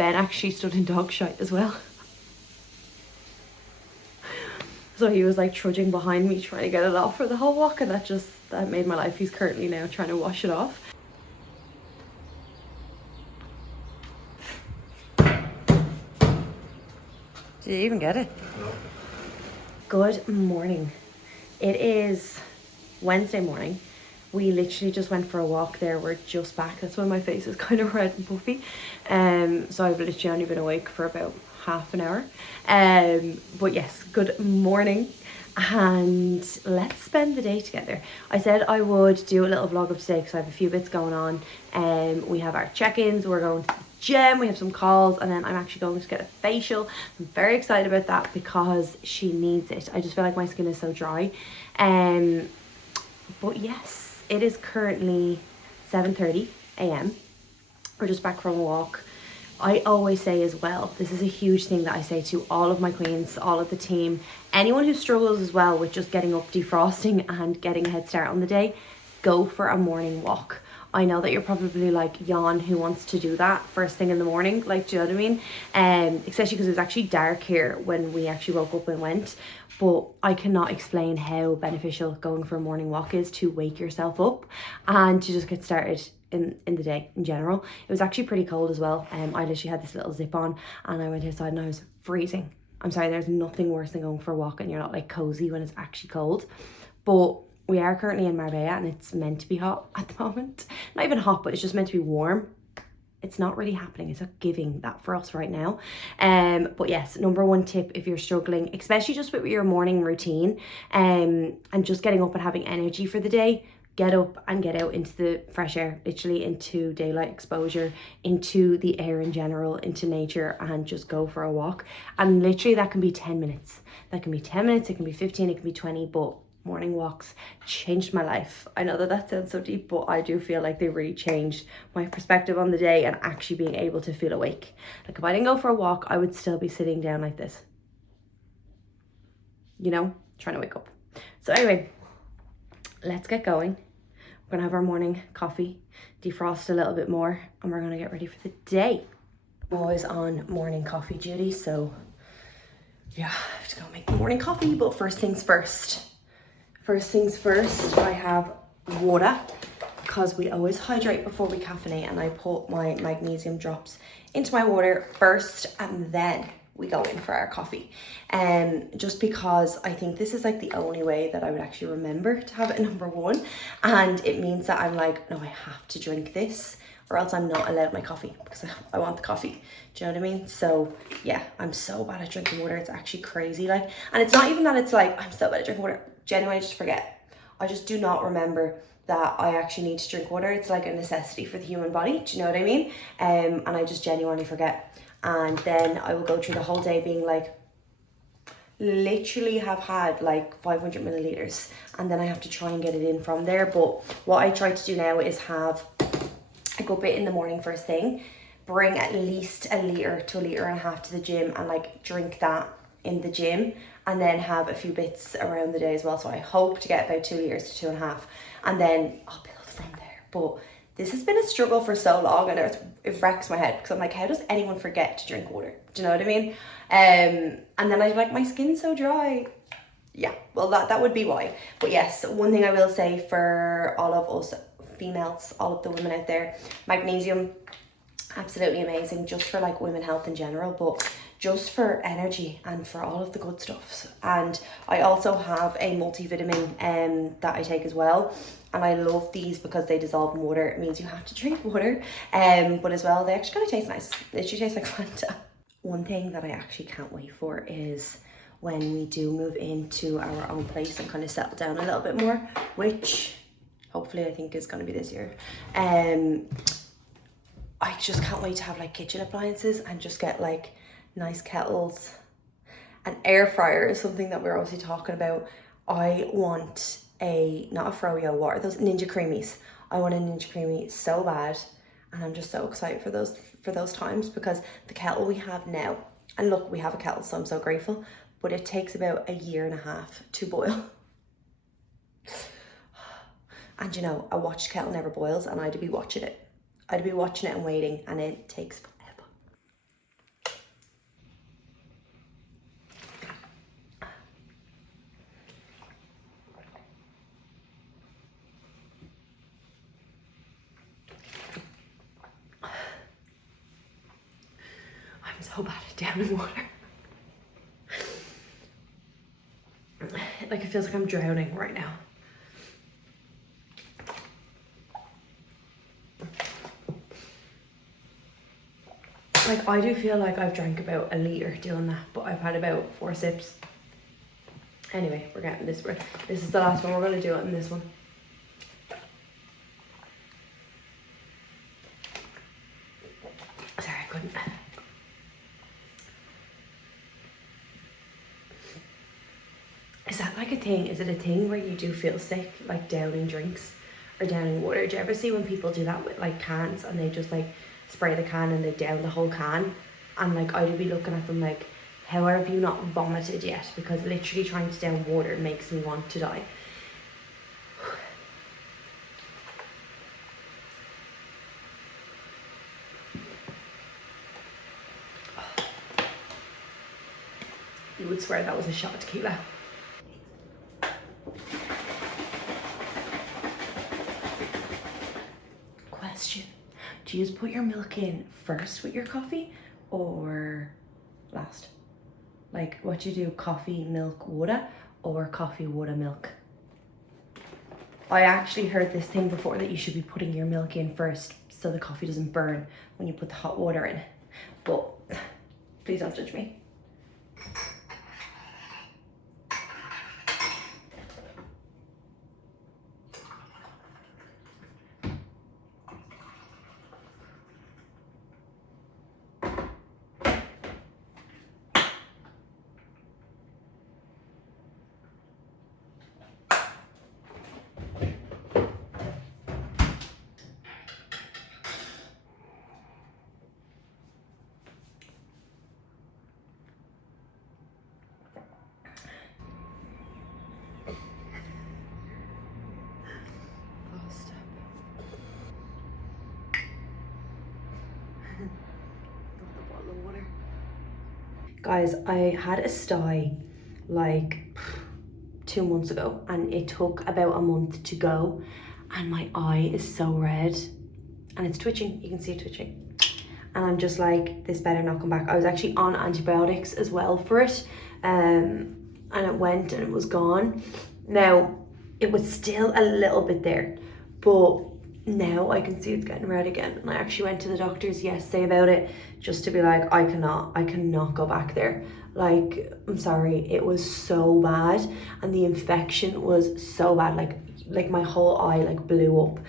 Ben actually stood in dog shite as well. So he was like trudging behind me trying to get it off for the whole walk, and that made my life. He's currently now trying to wash it off. Did you even get it? No. Good morning. It is Wednesday morning. We literally just went for a walk there. We're just back. That's why my face is kind of red and puffy. So I've literally only been awake for about half an hour. But yes, good morning. And let's spend the day together. I said I would do a little vlog of today because I have a few bits going on. We have our check-ins, we're going to the gym, we have some calls, and then I'm actually going to get a facial. I'm very excited about that because she needs it. I just feel like my skin is so dry. But yes, it is currently 7:30 a.m. We're just back from a walk. I always say as well, this is a huge thing that I say to all of my queens, all of the team, anyone who struggles as well with just getting up, defrosting and getting a head start on the day, go for a morning walk. I know that you're probably like, yawn, who wants to do that first thing in the morning? Like, do you know what I mean? Especially because it was actually dark here when we actually woke up and went. But I cannot explain how beneficial going for a morning walk is to wake yourself up and to just get started in the day in general. It was actually pretty cold as well. I literally had this little zip on and I went outside and I was freezing. I'm sorry, there's nothing worse than going for a walk and you're not like cozy when it's actually cold. But we are currently in Marbella and it's meant to be hot at the moment. Not even hot, but it's just meant to be warm. It's not really happening. It's not giving that for us right now. But yes, number one tip if you're struggling, especially just with your morning routine, and just getting up and having energy for the day, get up and get out into the fresh air, literally into daylight exposure, into the air in general, into nature, and just go for a walk. And literally that can be 10 minutes. That can be 10 minutes, it can be 15, it can be 20, but morning walks changed my life. I know that sounds so deep, but I do feel like they really changed my perspective on the day and actually being able to feel awake. Like if I didn't go for a walk, I would still be sitting down like this, you know, trying to wake up. So anyway, let's get going. We're gonna have our morning coffee, defrost a little bit more, and we're gonna get ready for the day. I'm always on morning coffee duty, so yeah, I have to go make the morning coffee. But first things first, I have water because we always hydrate before we caffeinate, and I put my magnesium drops into my water first and then we go in for our coffee. Just because I think this is like the only way that I would actually remember to have it number one, and it means that I'm like, no, I have to drink this or else I'm not allowed my coffee because I want the coffee. Do you know what I mean? So yeah, I'm so bad at drinking water. It's actually crazy. Like, and it's not even that it's like I'm so bad at drinking water. Genuinely, I just forget. I just do not remember that I actually need to drink water. It's like a necessity for the human body. Do you know what I mean? And I just genuinely forget. And then I will go through the whole day being like, literally have had like 500 milliliters, and then I have to try and get it in from there. But what I try to do now is have a good bit in the morning first thing, bring at least a litre to a litre and a half to the gym and like drink that in the gym, and then have a few bits around the day as well. So I hope to get about 2 litres to 2.5, and then I'll build from there. But this has been a struggle for so long, and it wrecks my head because I'm like, how does anyone forget to drink water? Do you know what I mean? And then I'm like, my skin's so dry. Yeah, well that would be why. But yes, one thing I will say for all of us females, all of the women out there, magnesium, absolutely amazing, just for like women health in general, but just for energy and for all of the good stuff. And I also have a multivitamin that I take as well, and I love these because they dissolve in water. It means you have to drink water, but as well they actually kind of taste nice. They actually taste like Fanta. One thing that I actually can't wait for is when we do move into our own place and kind of settle down a little bit more, which hopefully I think is going to be this year. I just can't wait to have like kitchen appliances and just get like nice kettles. An air fryer is something that we're obviously talking about. I want not a froyo, what are those, Ninja Creamies. I want a Ninja Creamy so bad, and I'm just so excited for those times, because the kettle we have now, and look, we have a kettle, so I'm so grateful, but it takes about 1.5 years to boil. And you know, a watched kettle never boils, and I'd be watching it and waiting, and it takes forever. I'm so bad at downing water. Like, it feels like I'm drowning right now. Like, I do feel like I've drank about a litre doing that, but I've had about 4 sips. Anyway, we're getting this. This is the last one. We're going to do it in this one. Sorry, I couldn't. Is that like a thing? Is it a thing where you do feel sick, like downing drinks or downing water? Do you ever see when people do that with like cans and they just like spray the can and they down the whole can? And like, I'd be looking at them like, how have you not vomited yet? Because literally trying to down water makes me want to die. You would swear that was a shot of tequila. Question. Do you just put your milk in first with your coffee or last? Like, what do you do, coffee, milk, water, or coffee, water, milk? I actually heard this thing before that you should be putting your milk in first so the coffee doesn't burn when you put the hot water in. But please don't judge me. Guys, I had a sty like 2 months ago and it took about a month to go, and my eye is so red and it's twitching. You can see it twitching. And I'm just like, this better not come back. I was actually on antibiotics as well for it, and it went and it was gone. Now, it was still a little bit there, but now I can see it's getting red again. And I actually went to the doctors yesterday about it, just to be like, I cannot go back there. Like, I'm sorry, it was so bad, and the infection was so bad, like my whole eye like blew up.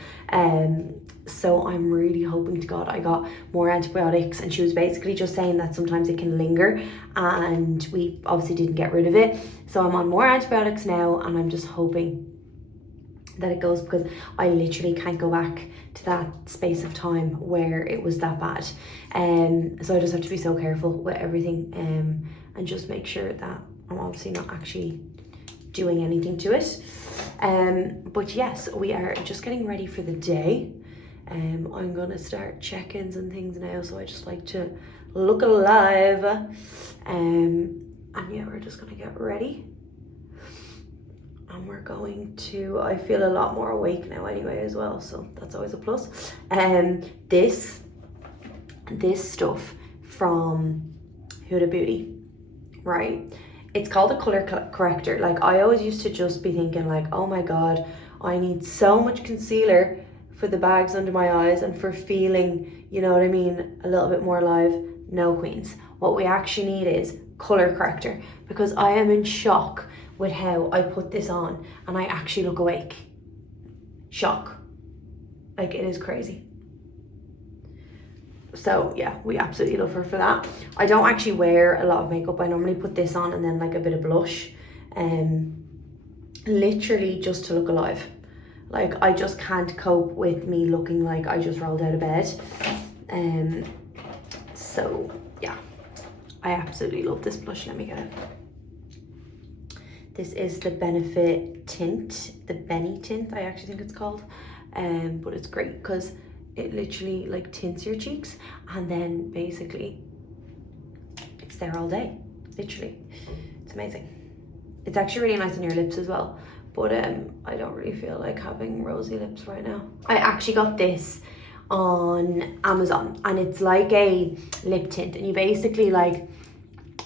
So I'm really hoping to God I got more antibiotics, and she was basically just saying that sometimes it can linger, and we obviously didn't get rid of it. So I'm on more antibiotics now, and I'm just hoping that it goes, because I literally can't go back to that space of time where it was that bad. So I just have to be so careful with everything, and just make sure that I'm obviously not actually doing anything to it. But yes, we are just getting ready for the day. I'm gonna start check-ins and things now, so I just like to look alive. And yeah, we're just gonna get ready. And we're going to, I feel a lot more awake now anyway as well, so that's always a plus. This stuff from Huda Beauty, right? It's called a color corrector. Like, I always used to just be thinking like, oh my God, I need so much concealer for the bags under my eyes and for feeling, you know what I mean, a little bit more alive. No, queens. What we actually need is color corrector, because I am in shock with how I put this on and I actually look awake. Shock. Like, it is crazy. So yeah, we absolutely love her for that. I don't actually wear a lot of makeup. I normally put this on and then like a bit of blush, literally just to look alive. Like, I just can't cope with me looking like I just rolled out of bed. So yeah, I absolutely love this blush. Let me get it. This is the Benefit tint, the Benny tint, I actually think it's called. But it's great because it literally like tints your cheeks, and then basically it's there all day, literally. It's amazing. It's actually really nice on your lips as well, but I don't really feel like having rosy lips right now. I actually got this on Amazon, and it's like a lip tint, and you basically like,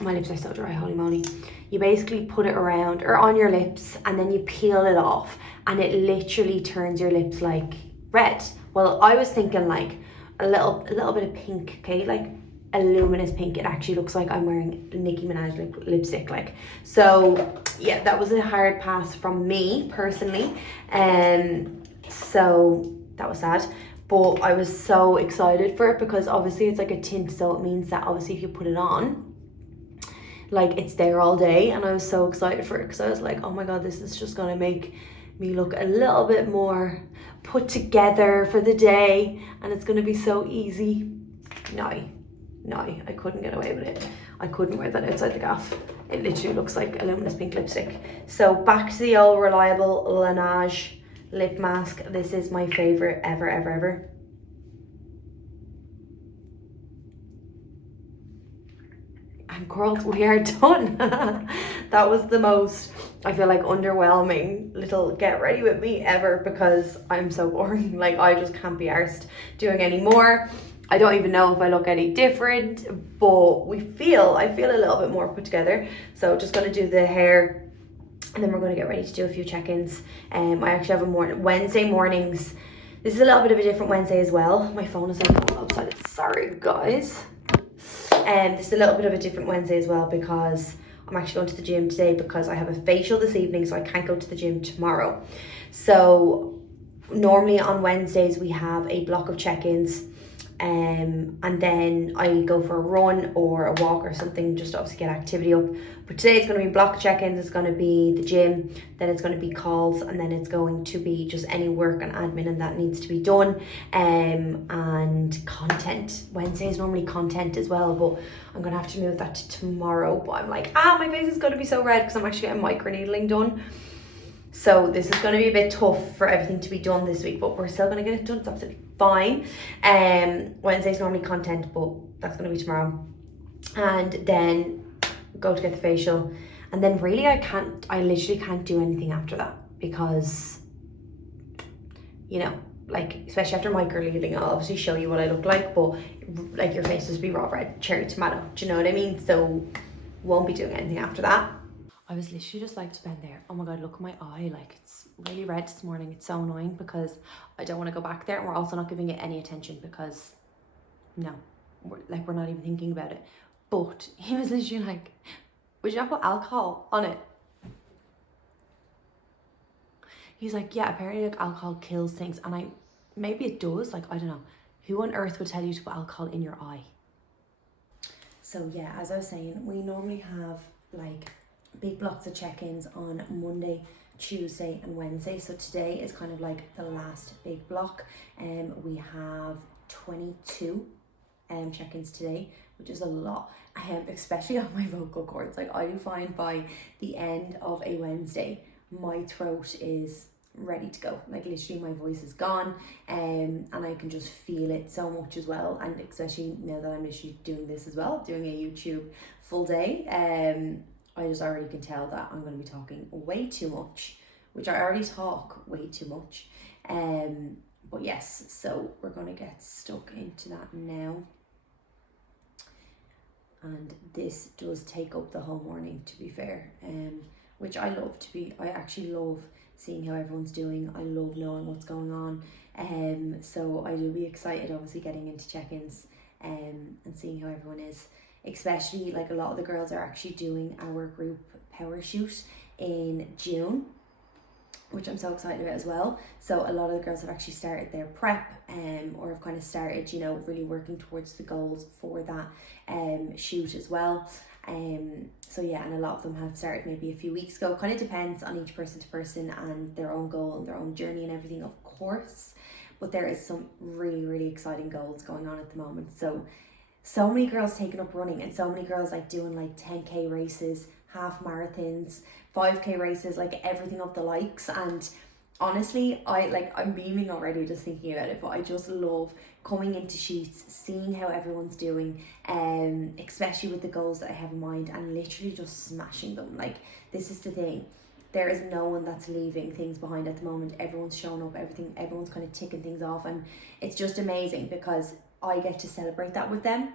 my lips are so dry, holy moly. You basically put it around or on your lips and then you peel it off, and it literally turns your lips like red. Well, I was thinking like a little bit of pink, okay, like a luminous pink. It actually looks like I'm wearing Nicki Minaj lipstick, like. So yeah, that was a hard pass from me personally, so that was sad. But I was so excited for it because obviously it's like a tint, so it means that obviously if you put it on, like, it's there all day. And I was so excited for it because I was like, oh my god, this is just gonna make me look a little bit more put together for the day, and it's gonna be so easy. No, I couldn't get away with it. I couldn't wear that outside the gaff. It literally looks like a luminous pink lipstick. So back to the old reliable Laneige lip mask. This is my favorite ever. And girls, we are done. That was the most, I feel like, underwhelming little get ready with me ever, because I'm so boring. Like, I just can't be arsed doing any more. I don't even know if I look any different, but I feel a little bit more put together. So just gonna do the hair, and then we're gonna get ready to do a few check-ins. I actually have a Wednesday mornings. This is a little bit of a different Wednesday as well. My phone is on upside. Sorry guys. This is a little bit of a different Wednesday as well, because I'm actually going to the gym today because I have a facial this evening, so I can't go to the gym tomorrow. So normally on Wednesdays we have a block of check-ins, and then I go for a run or a walk or something, just to obviously get activity up. But today it's going to be block of check-ins. It's going to be the gym, then it's going to be calls, and then it's going to be just any work and admin and that needs to be done, and content. Wednesday is normally content as well, but I'm going to have to move that to tomorrow. But I'm like, my face is going to be so red because I'm actually getting microneedling done. So this is going to be a bit tough for everything to be done this week, but we're still going to get it done. It's absolutely fine. Wednesday's normally content, but that's going to be tomorrow. And then go to get the facial. And then really I literally can't do anything after that, because, you know, like, especially after microneedling, I'll obviously show you what I look like, but like, your face will be raw red, cherry tomato. Do you know what I mean? So won't be doing anything after that. I was literally just like to bend there. Oh my god, look at my eye, like, it's really red this morning. It's so annoying because I don't want to go back there, and we're also not giving it any attention because we're not even thinking about it. But he was literally like, would you not put alcohol on it? He's like, yeah, apparently like alcohol kills things, and maybe it does, like, I don't know. Who on earth would tell you to put alcohol in your eye? So yeah, as I was saying, we normally have like big blocks of check-ins on Monday, Tuesday and Wednesday. So today is kind of like the last big block, and we have 22 check-ins today, which is a lot, especially on my vocal cords. Like, I do find by the end of a Wednesday my throat is ready to go. Like, literally my voice is gone, and I can just feel it so much as well. And especially now that I'm literally doing this as well, doing a YouTube full day, I just already can tell that I'm going to be talking way too much, which I already talk way too much. But yes, so we're going to get stuck into that now. And this does take up the whole morning, to be fair, which I love. I actually love seeing how everyone's doing. I love knowing what's going on. So I will be excited, obviously, getting into check-ins and seeing how everyone is. Especially, like, a lot of the girls are actually doing our group power shoot in June, which I'm so excited about as well. So a lot of the girls have actually started their prep, or have kind of started, you know, really working towards the goals for that shoot as well. So yeah, and a lot of them have started maybe a few weeks ago. Kind of depends on each person to person and their own goal and their own journey and everything, of course. But there is some really, really exciting goals going on at the moment. So many girls taking up running, and so many girls like doing like 10k races, half marathons, 5k races, like everything of the likes. And honestly, I'm beaming already just thinking about it, but I just love coming into sheets, seeing how everyone's doing, especially with the goals that I have in mind, and literally just smashing them. Like, this is the thing. there is no one that's leaving things behind at the moment. Everyone's showing up, everyone's kind of ticking things off, and it's just amazing because I get to celebrate that with them.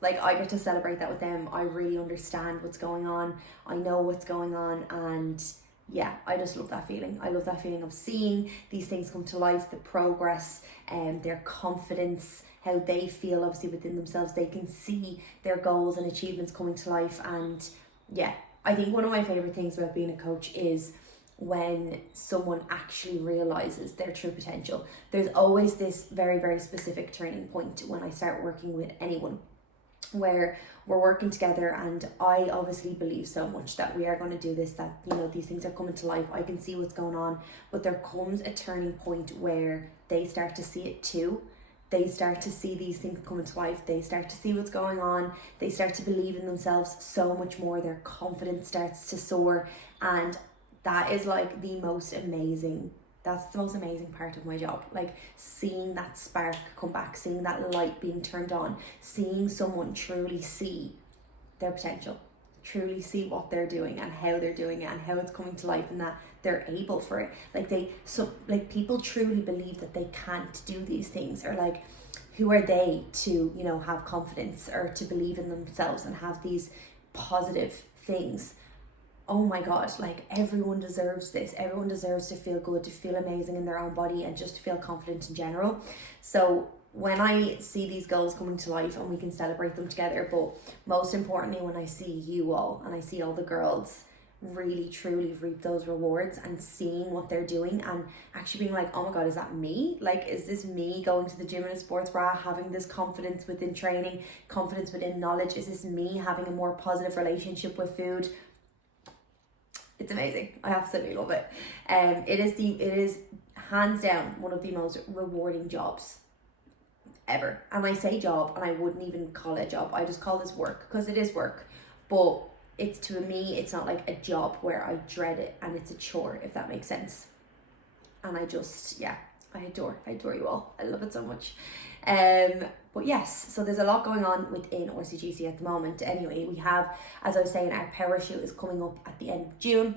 Like, I get to celebrate that with them. I really understand what's going on. I know what's going on, and yeah, I just love that feeling. I love that feeling of seeing these things come to life, the progress and their confidence, how they feel obviously within themselves. They can see their goals and achievements coming to life. And yeah, I think one of my favorite things about being a coach is when someone actually realizes their true potential. There's always this very, very specific turning point when I start working with anyone, where we're working together, and I obviously believe so much that we are going to do this, that, you know, these things are coming to life. I can see what's going on, but there comes a turning point where they start to see it too. They start to see these things coming to life. They start to see what's going on. They start to believe in themselves so much more. Their confidence starts to soar, and that is like the most amazing, that's the most amazing part of my job. Like, seeing that spark come back, seeing that light being turned on, seeing someone truly see their potential, truly see what they're doing and how they're doing it and how it's coming to life, and that they're able for it. Like, people truly believe that they can't do these things, or like, who are they to, you know, have confidence or to believe in themselves and have these positive things. Oh my God, like, everyone deserves this. Everyone deserves to feel good, to feel amazing in their own body, and just to feel confident in general. So when I see these goals coming to life and we can celebrate them together, but most importantly, when I see you all and I see all the girls really truly reap those rewards and seeing what they're doing and actually being like, oh my God, is that me? Like, is this me going to the gym in a sports bra, having this confidence within training, confidence within knowledge? Is this me having a more positive relationship with food? It's amazing. I absolutely love it. It is hands down one of the most rewarding jobs ever. And I say job, and I wouldn't even call it a job. I just call this work, because it is work. But it's, to me, it's not like a job where I dread it and it's a chore, if that makes sense. And I just, yeah, I adore you all. I love it so much. But yes, so there's a lot going on within RCGC at the moment. Anyway, we have, as I was saying, our power shoot is coming up at the end of June,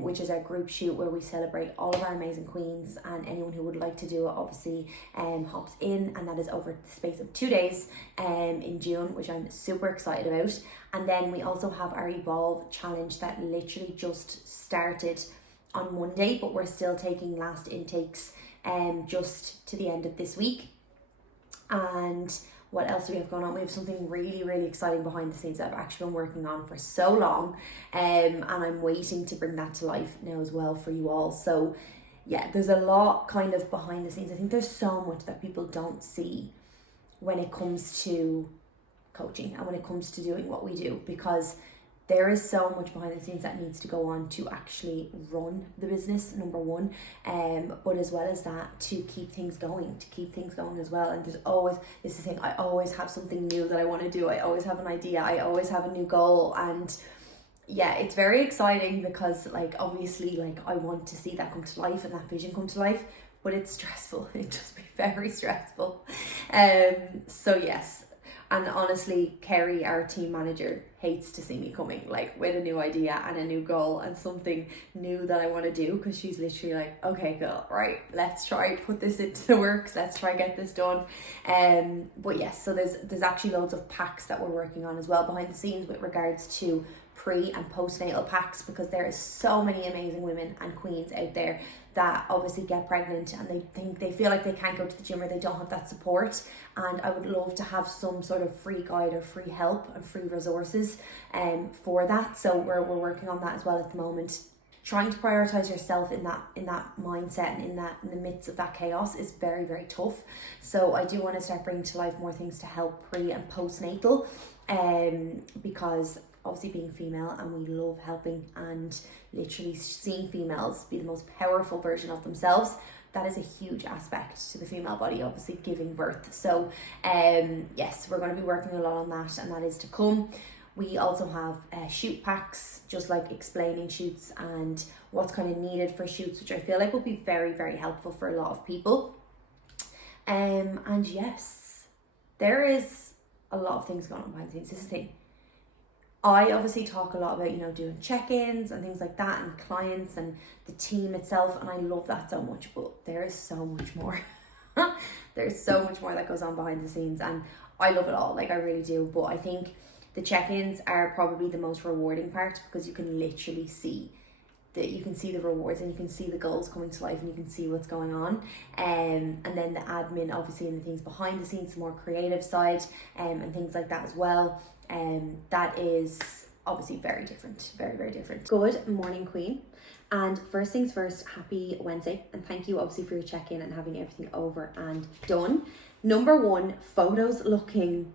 which is our group shoot where we celebrate all of our amazing queens, and anyone who would like to do it obviously hops in, and that is over the space of 2 days in June, which I'm super excited about. And then we also have our Evolve challenge that literally just started on Monday, but we're still taking last intakes just to the end of this week. And what else do we have going on? We have something really, really exciting behind the scenes that I've actually been working on for so long, and I'm waiting to bring that to life now as well for you all. So yeah, there's a lot kind of behind the scenes. I think there's so much that people don't see when it comes to coaching and when it comes to doing what we do, because there is so much behind the scenes that needs to go on to actually run the business, number one, but as well as that, to keep things going as well. And there's always, this is the thing, I always have something new that I want to do. I always have an idea. I always have a new goal. And yeah, it's very exciting because, like, obviously, like, I want to see that come to life and that vision come to life, but it's stressful. It just be very stressful. So yes. And honestly, Kerry, our team manager, hates to see me coming, like, with a new idea and a new goal and something new that I want to do, because she's literally like, okay, girl, right, let's try put this into the works, let's try get this done. But yes, so there's actually loads of packs that we're working on as well behind the scenes with regards to pre and postnatal packs, because there is so many amazing women and queens out there that obviously get pregnant and they feel like they can't go to the gym or they don't have that support. And I would love to have some sort of free guide or free help and free resources for that. So we're working on that as well at the moment. Trying to prioritize yourself in that mindset and in the midst of that chaos is very, very tough. So I do want to start bringing to life more things to help pre and postnatal, because obviously being female, and we love helping and literally seeing females be the most powerful version of themselves. That is a huge aspect to the female body, obviously giving birth. So yes, we're going to be working a lot on that, and that is to come. We also have shoot packs, just like explaining shoots and what's kind of needed for shoots, which I feel like will be very, very helpful for a lot of people. And yes, there is a lot of things going on behind the scenes. This is the thing. I obviously talk a lot about, you know, doing check-ins and things like that and clients and the team itself, and I love that so much, but there is so much more. There's so much more that goes on behind the scenes, and I love it all, like I really do. But I think the check-ins are probably the most rewarding part, because you can literally see you can see the rewards and you can see the goals coming to life and you can see what's going on. And then the admin, obviously, and the things behind the scenes, the more creative side, and things like that as well. That is obviously very different, very, very different. Good morning, Queen. And first things first, happy Wednesday, and thank you obviously for your check-in and having everything over and done. Number one, photos looking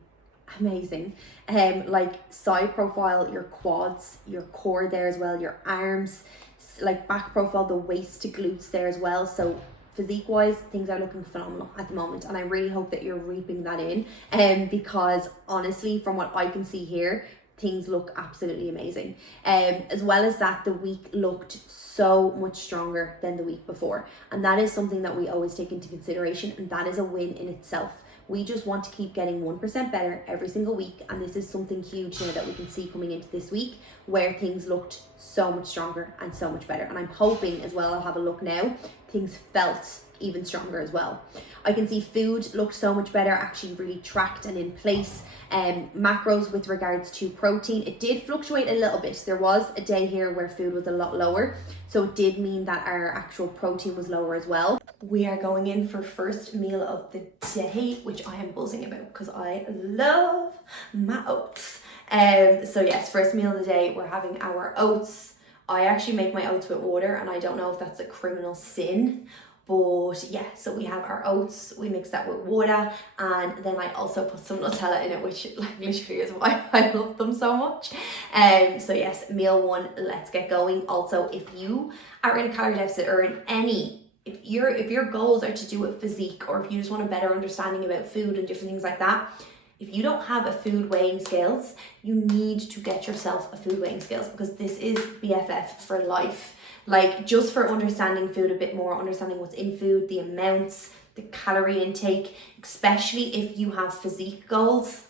amazing. Like side profile, your quads, your core there as well, your arms, like back profile, the waist to glutes there as well. So physique wise, things are looking phenomenal at the moment, and I really hope that you're reaping that in, because honestly, from what I can see here, things look absolutely amazing. As well as that, the week looked so much stronger than the week before, and that is something that we always take into consideration, and that is a win in itself. We just want to keep getting 1% better every single week, and this is something huge now that we can see coming into this week, where things looked so much stronger and so much better. And I'm hoping as well, I'll have a look now, things felt even stronger as well. I can see food looked so much better, actually really tracked and in place. Macros with regards to protein, it did fluctuate a little bit. There was a day here where food was a lot lower, so it did mean that our actual protein was lower as well. We are going in for first meal of the day, which I am buzzing about because I love my oats. So yes, first meal of the day, we're having our oats. I actually make my oats with water, and I don't know if that's a criminal sin, but yeah, so we have our oats, we mix that with water, and then I also put some Nutella in it, which like literally is why I love them so much. So yes, meal one, let's get going. Also, if you are in a calorie deficit or in any, if your goals are to do with physique, or if you just want a better understanding about food and different things like that, if you don't have a food weighing scales, you need to get yourself a food weighing scales, because this is BFF for life. Like, just for understanding food a bit more, understanding what's in food, the amounts, the calorie intake, especially if you have physique goals.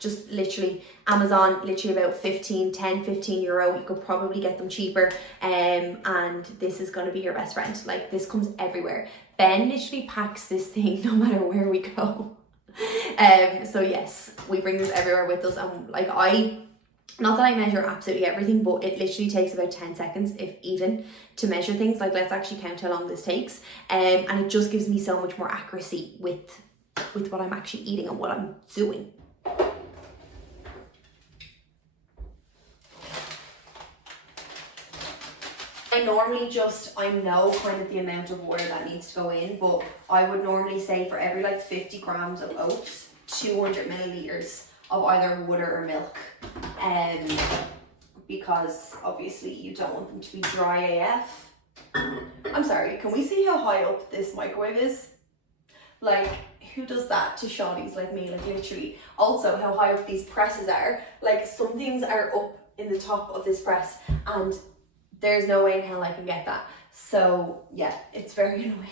Just literally Amazon, literally about 15 euro. You could probably get them cheaper, and this is going to be your best friend. Like, this comes everywhere. Ben literally packs this thing no matter where we go. So yes, we bring this everywhere with us, and like, not that I measure absolutely everything, but it literally takes about 10 seconds, if even, to measure things. Like, let's actually count how long this takes, and it just gives me so much more accuracy with what I'm actually eating and what I'm doing. I normally I know kind of the amount of water that needs to go in, but I would normally say for every like 50 grams of oats, 200 milliliters of either water or milk, because obviously you don't want them to be dry AF. I'm sorry, can we see how high up this microwave is? Like, who does that to shawties like me? Like, literally. Also, how high up these presses are. Like, some things are up in the top of this press, and there's no way in hell I can get that. So yeah, it's very annoying.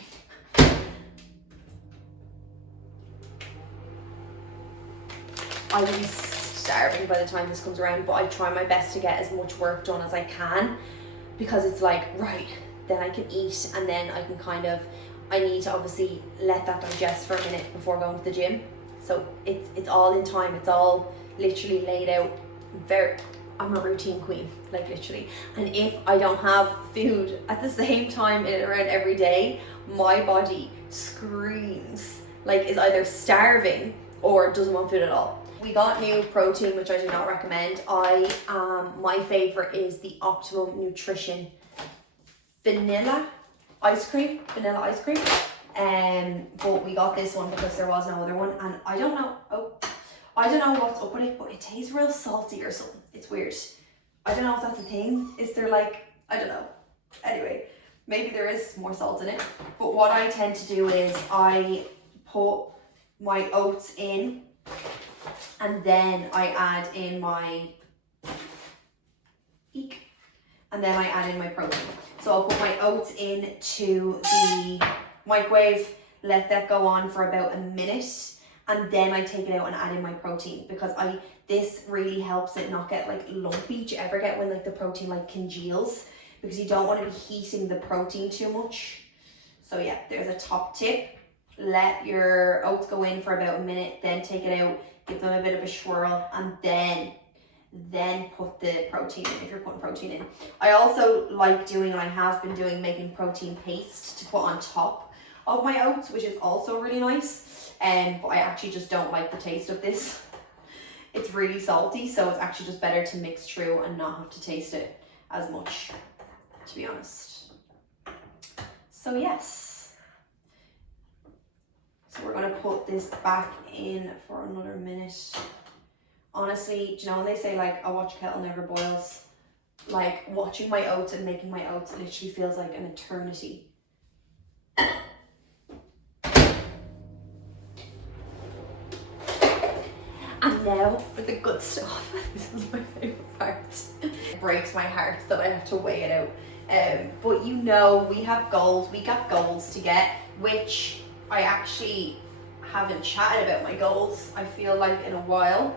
I will be starving by the time this comes around, but I try my best to get as much work done as I can, because it's like, right, then I can eat, and then I can I need to obviously let that digest for a minute before going to the gym. So it's all in time, it's all literally laid out. I'm a routine queen, like literally. And if I don't have food at the same time in and around every day, my body screams, like is either starving or doesn't want food at all. We got new protein, which I do not recommend. My favorite is the Optimum Nutrition vanilla ice cream. But we got this one because there was no other one, and I don't know what's up with it, but it tastes real salty or something. It's weird. I don't know if that's a thing. Is there like, I don't know. Anyway, maybe there is more salt in it. But what I tend to do is I put my oats in, and then I add in my and then I add in my protein. So I'll put my oats into the microwave, let that go on for about a minute, and then I take it out and add in my protein, because this really helps it not get like lumpy. Do you ever get when like the protein like congeals? Because you don't want to be heating the protein too much. So yeah, there's a top tip. Let your oats go in for about a minute, then take it out, give them a bit of a swirl, and then put the protein in if you're putting protein in. I also like doing, and I have been doing, making protein paste to put on top of my oats, which is also really nice. But I actually just don't like the taste of this. It's really salty, so it's actually just better to mix through and not have to taste it as much, to be honest. So yes. So we're gonna put this back in for another minute. Honestly, do you know when they say like, a watch kettle never boils? Like, watching my oats and making my oats literally feels like an eternity. And now for the good stuff. This is my favourite part. It breaks my heart that I have to weigh it out. But you know, we have goals, we got goals to get, which I actually haven't chatted about my goals, I feel like, in a while.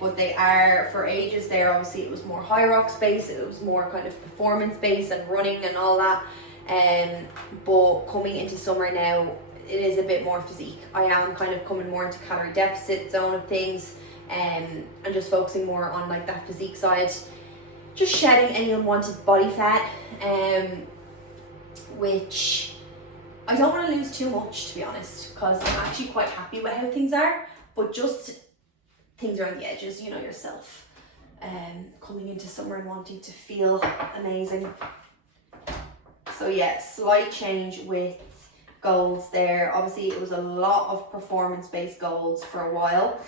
But they are, for ages there, obviously it was more high rocks based, it was more kind of performance based and running and all that. But coming into summer now, it is a bit more physique. I am kind of coming more into calorie deficit zone of things, and just focusing more on like that physique side, just shedding any unwanted body fat, which I don't want to lose too much, to be honest, because I'm actually quite happy with how things are, but just things around the edges, you know yourself, coming into summer and wanting to feel amazing. So yeah, slight change with goals there. Obviously it was a lot of performance based goals for a while,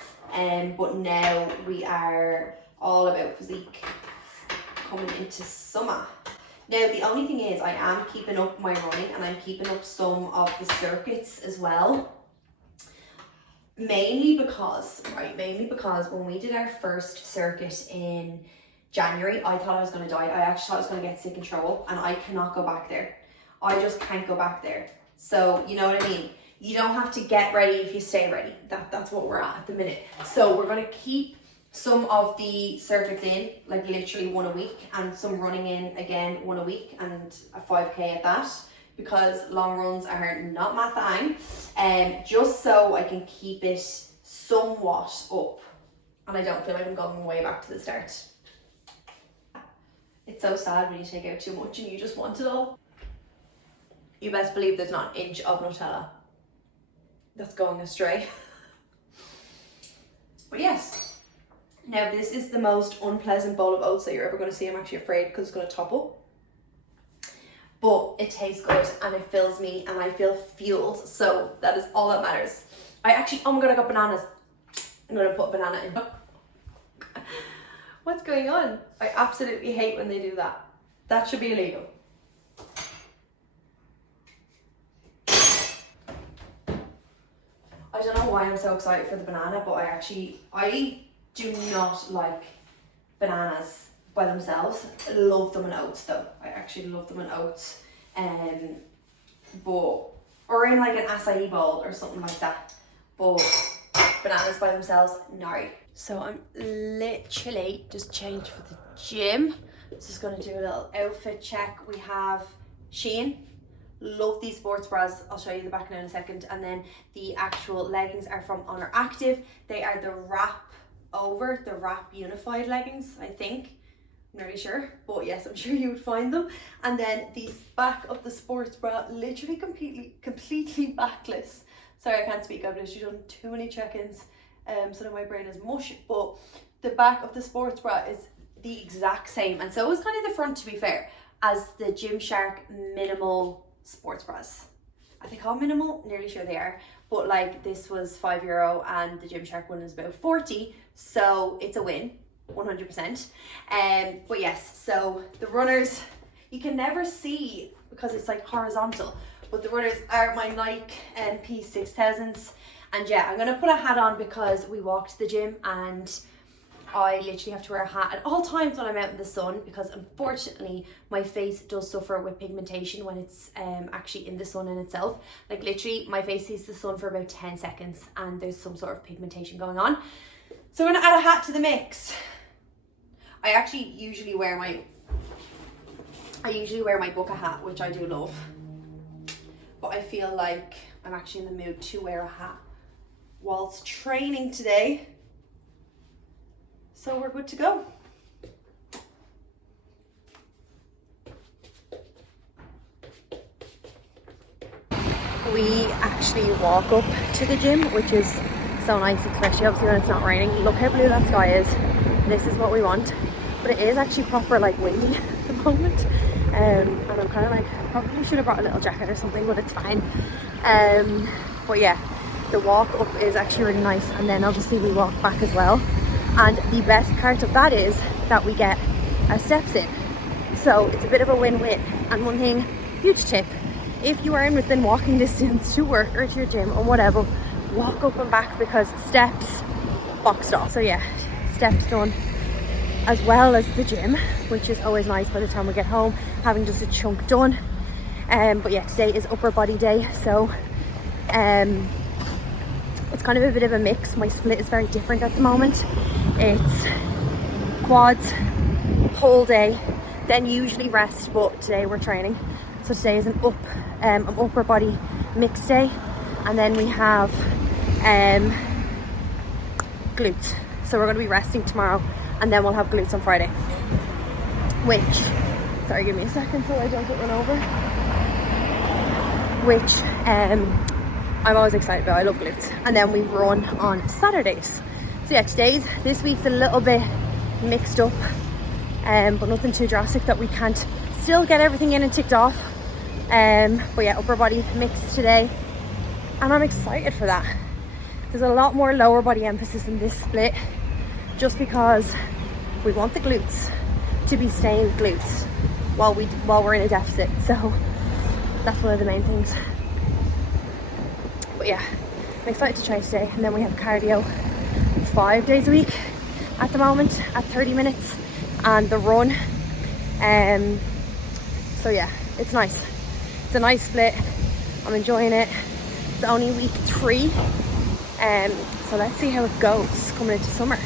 but now we are all about physique coming into summer. Now the only thing is, I am keeping up my running and I'm keeping up some of the circuits as well. Mainly because when we did our first circuit in January, I thought I was going to die. I actually thought I was going to get sick and throw up, and I cannot go back there. I just can't go back there. So you know what I mean? You don't have to get ready if you stay ready. That's what we're at the minute. So we're going to keep some of the circuits in, like literally one a week, and some running in again one a week, and a 5k at that, because long runs are not my thing, just so I can keep it somewhat up and I don't feel like I'm going way back to the start. It's so sad when you take out too much and you just want it all. You best believe there's not an inch of Nutella that's going astray. But yes, now this is the most unpleasant bowl of oats that you're ever going to see. I'm actually afraid because it's going to topple. But it tastes good and it fills me and I feel fueled, so that is all that matters. Oh my god, I got bananas. I'm gonna put a banana in. What's going on? I absolutely hate when they do that. That should be illegal. I don't know why I'm so excited for the banana, but I do not like bananas by themselves. I love them in oats though. I actually love them in oats. Or in like an acai bowl or something like that. But bananas by themselves, no. So I'm literally just changed for the gym. Just gonna do a little outfit check. We have Shein. Love these sports bras. I'll show you the back now in a second. And then the actual leggings are from Honor Active. They are the wrap unified leggings, I think. I'm not really sure, but yes, I'm sure you would find them. And then the back of the sports bra, literally completely backless. Sorry, I can't speak. I've literally done too many check-ins, so that my brain is mush. But the back of the sports bra is the exact same, and so is kind of the front, to be fair, as the Gymshark minimal sports bras. Are they called minimal? Nearly sure they are. But like, this was €5 and the Gymshark one is about 40, so it's a win. 100%. But yes, so the runners, you can never see because it's like horizontal, but the runners are my Nike P6000s. And yeah, I'm gonna put a hat on because we walked to the gym and I literally have to wear a hat at all times when I'm out in the sun, because unfortunately my face does suffer with pigmentation when it's actually in the sun in itself. Like literally my face sees the sun for about 10 seconds and there's some sort of pigmentation going on. So I'm gonna add a hat to the mix. I actually usually wear my bucket hat, which I do love. But I feel like I'm actually in the mood to wear a hat whilst training today. So we're good to go. We actually walk up to the gym, which is so nice, especially obviously when it's not raining. Look how blue that sky is. This is what we want. But it is actually proper like windy at the moment. And I'm kind of like, probably should have brought a little jacket or something, but it's fine. But yeah, the walk up is actually really nice. And then obviously we walk back as well. And the best part of that is that we get our steps in. So it's a bit of a win-win. And one thing, huge tip, if you are within walking distance to work or to your gym or whatever, walk up and back, because steps boxed off. So yeah, steps done, as well as the gym, which is always nice by the time we get home, having just a chunk done. But yeah, today is upper body day, so it's kind of a bit of a mix. My split is very different at the moment. It's quads, pull day, then usually rest, but today we're training. So today is an upper body mix day, and then we have glutes. So we're going to be resting tomorrow, and then we'll have glutes on Friday. Which, sorry, give me a second so I don't get run over. Which I'm always excited about. I love glutes. And then we run on Saturdays. So yeah, this week's a little bit mixed up, but nothing too drastic that we can't still get everything in and ticked off. But yeah, upper body mix today, and I'm excited for that. There's a lot more lower body emphasis in this split, just because we want the glutes to be staying glutes while we're in a deficit. So that's one of the main things. But yeah, I'm excited to try today. And then we have cardio 5 days a week at the moment at 30 minutes, and the run. So yeah, it's nice. It's a nice split. I'm enjoying it. It's only week 3. So let's see how it goes coming into summer.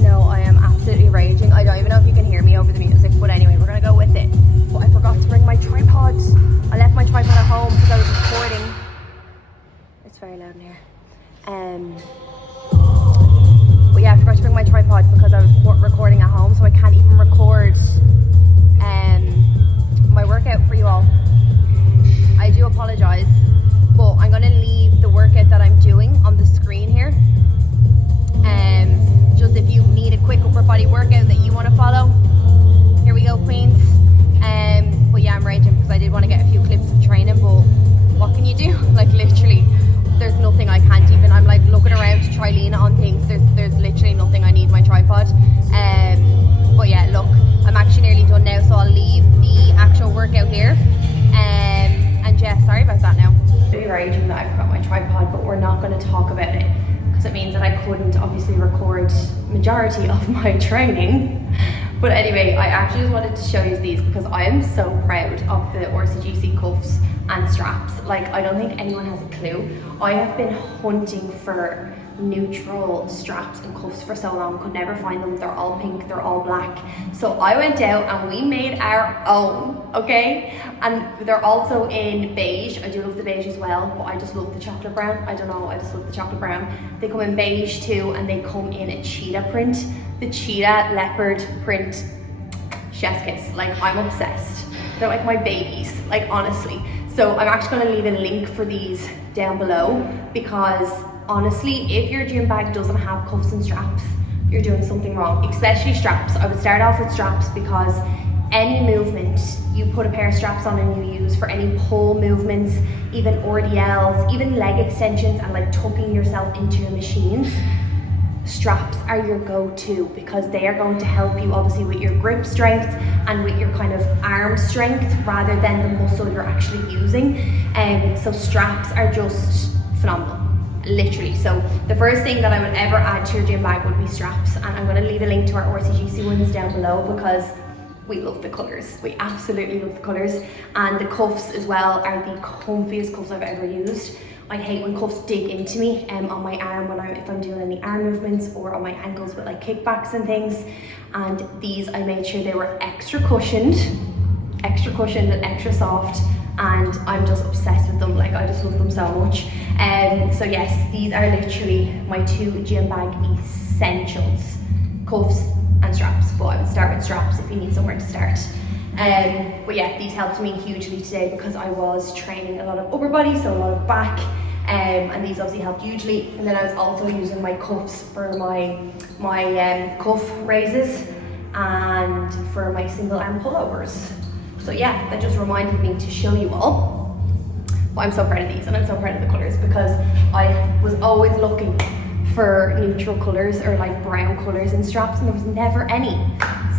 No, I am absolutely raging. I don't even know if you can hear me over the music, but anyway, we're gonna go with it. But I forgot to bring my tripod. I left my tripod at home because I was recording. It's very loud in here. But yeah, I forgot to bring my tripod because I was recording at home, so I can't even record my workout for you all. I do apologize, but I'm gonna leave the workout that I'm doing on the screen here. Just if you need a quick upper body workout that you want to follow, here we go, queens. But yeah, I'm raging because I did want to get a few clips of training, but what can you do? Like literally, there's nothing I can't even. I'm like looking around to try lean on things. There's literally nothing. I need my tripod. But yeah, look, I'm actually nearly done now, so I'll leave the actual workout here. And yeah, sorry about that now. Really raging that I forgot my tripod, but we're not going to talk about it because it means that I couldn't obviously record majority of my training. But anyway, I actually just wanted to show you these because I am so proud of the RCGC cuffs and straps. Like, I don't think anyone has a clue. I have been hunting for neutral straps and cuffs for so long, could never find them. They're all pink, they're all black. So I went out and we made our own, okay? And they're also in beige. I do love the beige as well, but I just love the chocolate brown. I don't know, I just love the chocolate brown. They come in beige too, and they come in a cheetah print. The cheetah leopard print, chef's kiss. Like, I'm obsessed. They're like my babies, like honestly. So I'm actually gonna leave a link for these down below, because honestly, if your gym bag doesn't have cuffs and straps, you're doing something wrong, especially straps. I would start off with straps because any movement, you put a pair of straps on and you use for any pull movements, even RDLs, even leg extensions, and like tucking yourself into your machines. Straps are your go-to because they are going to help you obviously with your grip strength and with your kind of arm strength rather than the muscle you're actually using. And so straps are just phenomenal. literally. So the first thing that I would ever add to your gym bag would be straps, and I'm going to leave a link to our RCGC ones down below because we love the colours. We absolutely love the colours. And the cuffs as well are the comfiest cuffs I've ever used. I hate when cuffs dig into me on my arm if I'm doing any arm movements, or on my ankles with like kickbacks and things. And these, I made sure they were extra cushioned and extra soft, and I'm just obsessed with them. Like, I just love them so much. So yes, these are literally my 2 gym bag essentials: cuffs and straps. But I would start with straps if you need somewhere to start. But yeah, these helped me hugely today because I was training a lot of upper body, so a lot of back, and these obviously helped hugely. And then I was also using my cuffs for my cuff raises and for my single arm pullovers. So yeah, that just reminded me to show you all. But I'm so proud of these, and I'm so proud of the colours, because I was always looking for neutral colours or like brown colours in straps, and there was never any.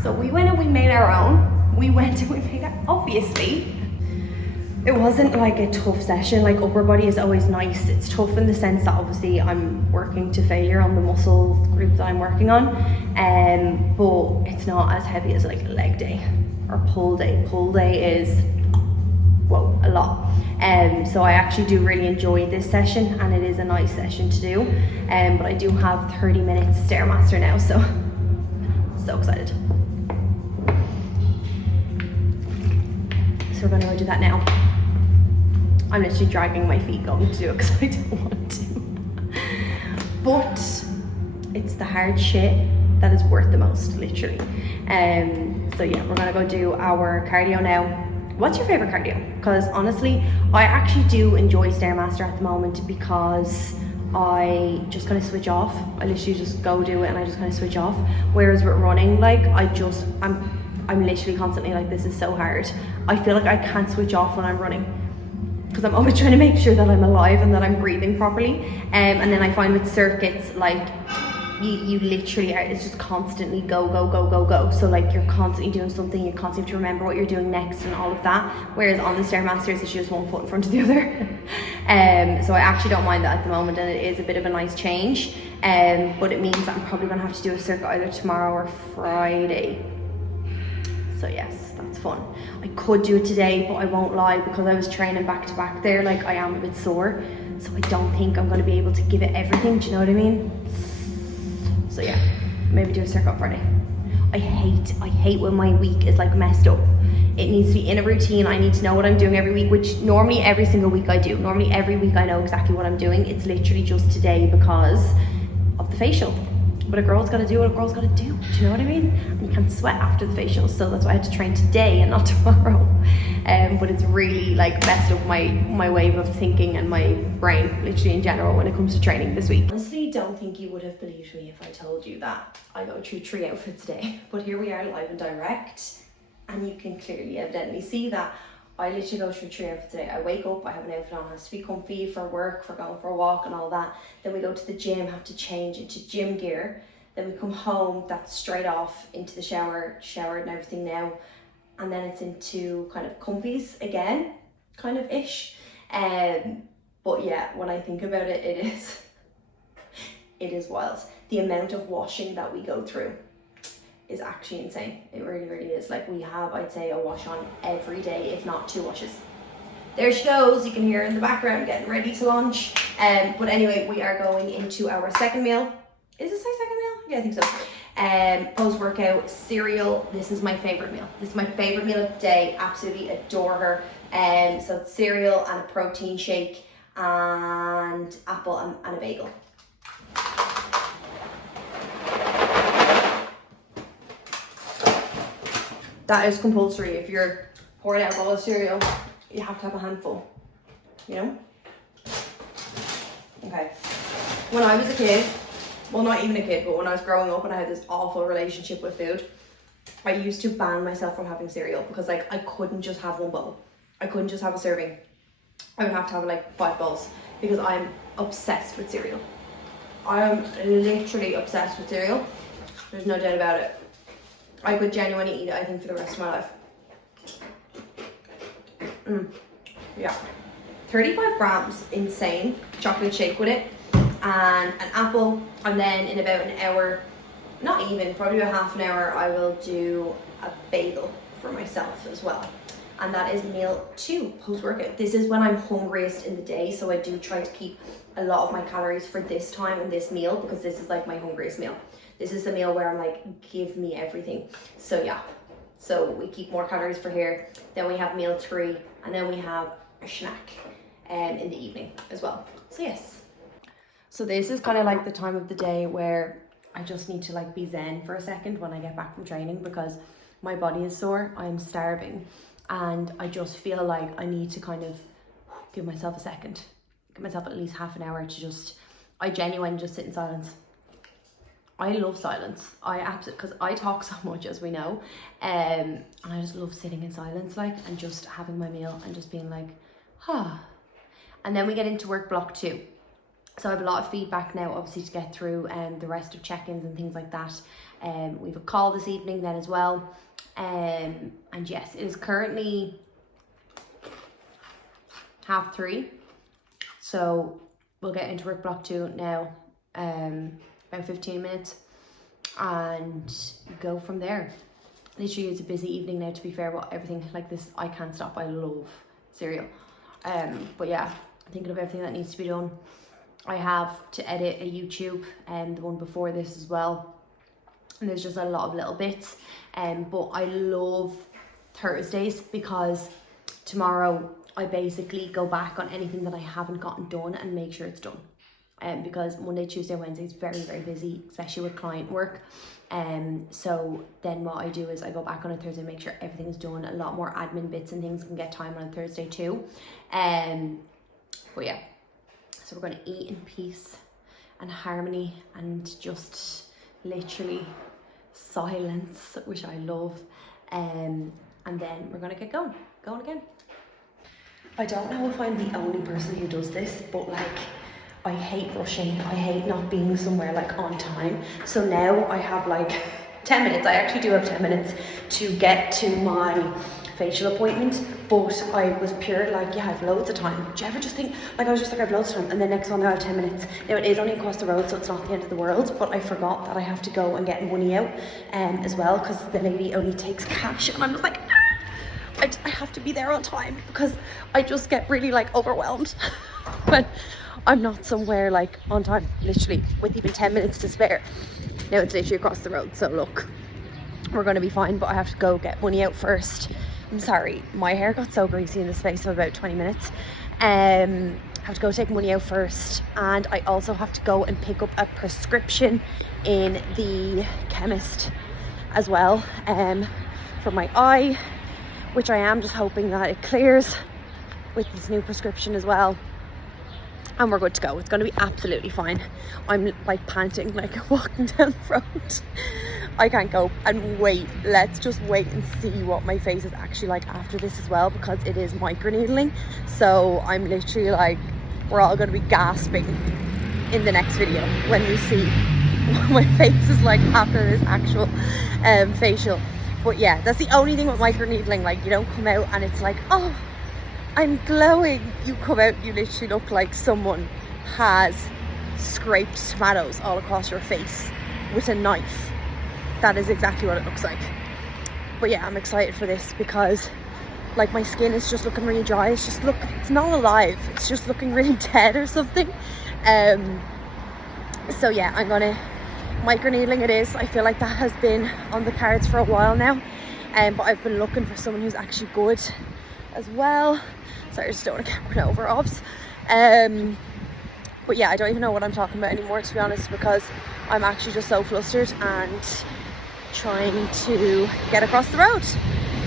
So we went and we made our own. Obviously, it wasn't like a tough session. Like, upper body is always nice. It's tough in the sense that obviously I'm working to failure on the muscle group that I'm working on, but it's not as heavy as like leg day or pull day. Pull day is, whoa, a lot. So I actually do really enjoy this session, and it is a nice session to do. But I do have 30 minutes Stairmaster now, so excited. So we're gonna go do that now. I'm literally dragging my feet going to do it because I don't want to. But it's the hard shit that is worth the most, literally. So yeah, we're gonna go do our cardio now. What's your favorite cardio? Because honestly, I actually do enjoy Stairmaster at the moment because I just kind of switch off. I literally just go do it and I just kind of switch off. Whereas with running, like, I'm literally constantly like, this is so hard. I feel like I can't switch off when I'm running because I'm always trying to make sure that I'm alive and that I'm breathing properly. And then I find with circuits, like, you literally are, it's just constantly go. So like, you're constantly doing something, you constantly have to remember what you're doing next and all of that. Whereas on the Stairmasters, it's just one foot in front of the other. So I actually don't mind that at the moment, and it is a bit of a nice change. But it means that I'm probably gonna have to do a circuit either tomorrow or Friday. So yes, that's fun. I could do it today, but I won't lie, because I was training back to back there, like, I am a bit sore. So I don't think I'm gonna be able to give it everything, do you know what I mean? So yeah, maybe do a circuit on Friday. I hate when my week is like messed up. It needs to be in a routine. I need to know what I'm doing every week, which normally every single week I do. Normally every week I know exactly what I'm doing. It's literally just today because of the facial. But a girl's gotta do what a girl's gotta do. Do you know what I mean? And you can't sweat after the facial, so that's why I had to train today and not tomorrow. But it's really like messed up my way of thinking and my brain, literally in general, when it comes to training this week. Honestly, don't think you would have believed me if I told you that I go through 3 outfits today. But here we are, live and direct, and you can clearly evidently see that I literally go through 3 outfits today. I wake up, I have an outfit on, has to be comfy for work, for going for a walk and all that. Then we go to the gym, have to change into gym gear. Then we come home, that's straight off into the showered and everything now. And then it's into kind of comfies again, kind of ish. But yeah, when I think about it, it is wild. The amount of washing that we go through is actually insane. It really, really is. Like, we have, I'd say, a wash on every day, if not 2 washes. There she goes, you can hear her in the background getting ready to lunch. But anyway, we are going into our second meal. Is this our second meal? Yeah, I think so. Post-workout cereal. This is my favorite meal. This is my favorite meal of the day. Absolutely adore her. So it's cereal and a protein shake and apple and a bagel. That is compulsory. If you're pouring out a bowl of cereal, you have to have a handful, you know? Okay. When I was a kid, well, not even a kid, but when I was growing up and I had this awful relationship with food, I used to ban myself from having cereal because, like, I couldn't just have one bowl. I couldn't just have a serving. I would have to have like 5 bowls because I'm obsessed with cereal. I am literally obsessed with cereal. There's no doubt about it. I could genuinely eat it, I think, for the rest of my life. Yeah. 35 grams, insane. Chocolate shake with it. and an apple, and then in about an hour, not even, probably about half an hour, I will do a bagel for myself as well. And that is meal 2 post-workout. This is when I'm hungriest in the day, so I do try to keep a lot of my calories for this time and this meal, because this is like my hungriest meal. This is the meal where I'm like, give me everything. So yeah, so we keep more calories for here. Then we have meal 3, and then we have a snack in the evening as well. So yes. So this is kind of like the time of the day where I just need to like be zen for a second when I get back from training, because my body is sore, I'm starving, and I just feel like I need to kind of give myself a second, give myself at least half an hour to just, I genuinely just sit in silence. I love silence. I absolutely, because I talk so much, as we know, and I just love sitting in silence, like, and just having my meal and just being like, And then we get into work block 2. So I have a lot of feedback now, obviously, to get through, the rest of check-ins and things like that. We have a call this evening then as well. And yes, it is currently 3:30. So we'll get into work block 2 now, about 15 minutes, and go from there. Literally, it's a busy evening now, to be fair, but everything like this, I can't stop. I love cereal. But yeah, thinking of everything that needs to be done. I have to edit a YouTube, and the one before this as well. And there's just a lot of little bits. But I love Thursdays, because tomorrow I basically go back on anything that I haven't gotten done and make sure it's done. Because Monday, Tuesday, Wednesday is very, very busy, especially with client work. So then what I do is I go back on a Thursday, make sure everything is done. A lot more admin bits and things can get time on a Thursday too. But yeah, so we're going to eat in peace and harmony and just literally silence, which I love. And then we're going to get going again. I don't know if I'm the only person who does this, but like, I hate rushing. I hate not being somewhere like on time. So now I have like 10 minutes. I actually do have 10 minutes to get to my facial appointment, but I was pure like, yeah, I have loads of time. Do you ever just think, like, I was just like, I have loads of time, and the next one I have 10 minutes. Now it is only across the road, so it's not the end of the world, but I forgot that I have to go and get money out as well, because the lady only takes cash, and I'm just like, I have to be there on time, because I just get really like overwhelmed when I'm not somewhere like on time, literally with even 10 minutes to spare. Now it's literally across the road, so look, we're going to be fine, but I have to go get money out first. I'm sorry, my hair got so greasy in the space of about 20 minutes. I have to go take money out first, and I also have to go and pick up a prescription in the chemist as well, for my eye, which I am just hoping that it clears with this new prescription as well. And we're good to go. It's going to be absolutely fine. I'm like panting, like walking down the road. I can't go and wait. Let's just wait and see what my face is actually like after this as well, because it is microneedling. So I'm literally like, we're all going to be gasping in the next video when we see what my face is like after this actual facial. But yeah, that's the only thing with microneedling. Like, you don't come out and it's like, oh, I'm glowing. You come out, you literally look like someone has scraped tomatoes all across your face with a knife. That is exactly what it looks like. But yeah, I'm excited for this, because like my skin is just looking really dry. It's just it's not alive. It's just looking really dead or something. So yeah, I'm gonna microneedling it is. I feel like that has been on the cards for a while now. But I've been looking for someone who's actually good as well. Sorry, I just don't want to get run over, obs. But yeah, I don't even know what I'm talking about anymore, to be honest, because I'm actually just so flustered and trying to get across the road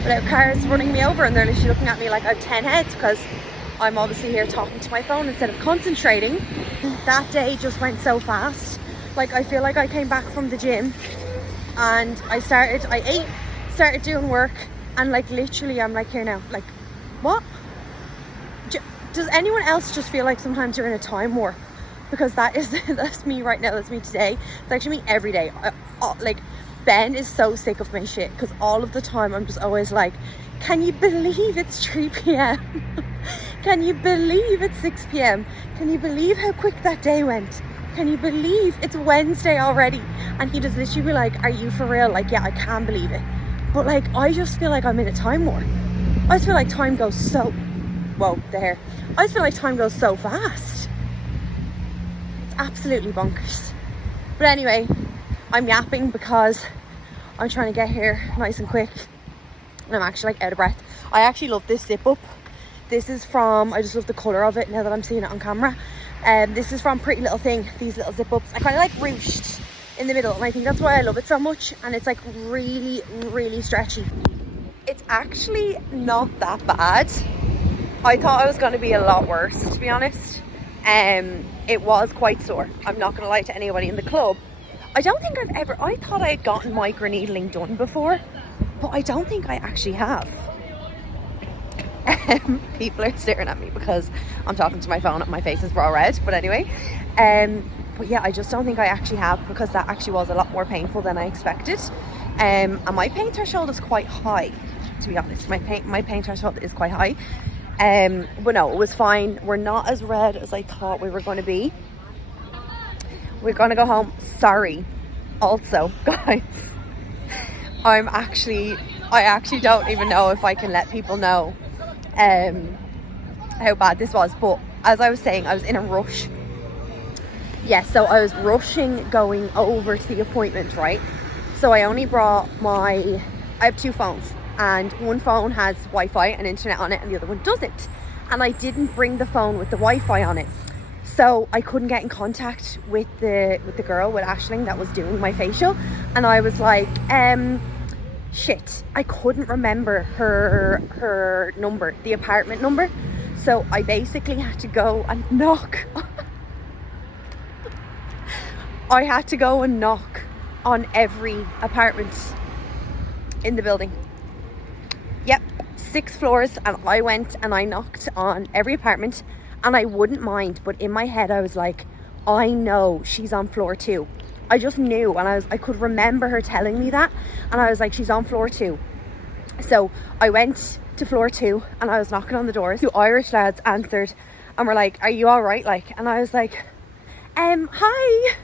without cars running me over, and they're literally looking at me like I have 10 heads, because I'm obviously here talking to my phone instead of concentrating. That day just went so fast. Like, I feel like I came back from the gym and I ate, started doing work, and like literally I'm like here now, like, what? Does anyone else just feel like sometimes you're in a time warp? Because that's me right now. That's me today. It's actually me every day. Like, Ben is so sick of my shit, because all of the time I'm just always like, can you believe it's 3 p.m? Can you believe it's 6 p.m? Can you believe how quick that day went? can you believe it's Wednesday already? And he does literally be like, are you for real? Like, yeah, I can't believe it. But like, I just feel like I'm in a time warp. I just feel like time goes so, whoa, the hair. I just feel like time goes so fast. It's absolutely bonkers. But anyway, I'm yapping because I'm trying to get here nice and quick. And I'm actually like out of breath. I actually love this zip up. This is from, I just love the colour of it now that I'm seeing it on camera. This is from Pretty Little Thing, these little zip ups. I kind of like ruched in the middle, and I think that's why I love it so much. And it's like really, really stretchy. It's actually not that bad. I thought I was going to be a lot worse, to be honest. It was quite sore. I'm not going to lie to anybody in the club. I don't think I thought I had gotten microneedling done before, but I don't think I actually have. People are staring at me because I'm talking to my phone and my face is raw red, but anyway. But yeah, I just don't think I actually have, because that actually was a lot more painful than I expected. And my pain threshold is quite high, to be honest. My pain threshold is quite high. But no, it was fine. We're not as red as I thought we were going to be. We're going to go home. Sorry. Also, guys, I actually don't even know if I can let people know how bad this was. But as I was saying, I was in a rush. Yes, so I was rushing going over to the appointment, right? So I only brought I have two phones, and one phone has Wi-Fi and internet on it, and the other one doesn't. And I didn't bring the phone with the Wi-Fi on it. So I couldn't get in contact with the girl, with Aisling, that was doing my facial. And I was like, shit, I couldn't remember her number, the apartment number. So I basically had to go and knock. I had to go and knock on every apartment in the building. Yep, 6 floors, and I went and I knocked on every apartment, and I wouldn't mind, but in my head I was like, I know she's on floor 2. I just knew, and I could remember her telling me that, and I was like, she's on floor 2. So I went to floor 2 and I was knocking on the doors. 2 Irish lads answered and were like, are you all right? Like, and I was like, hi.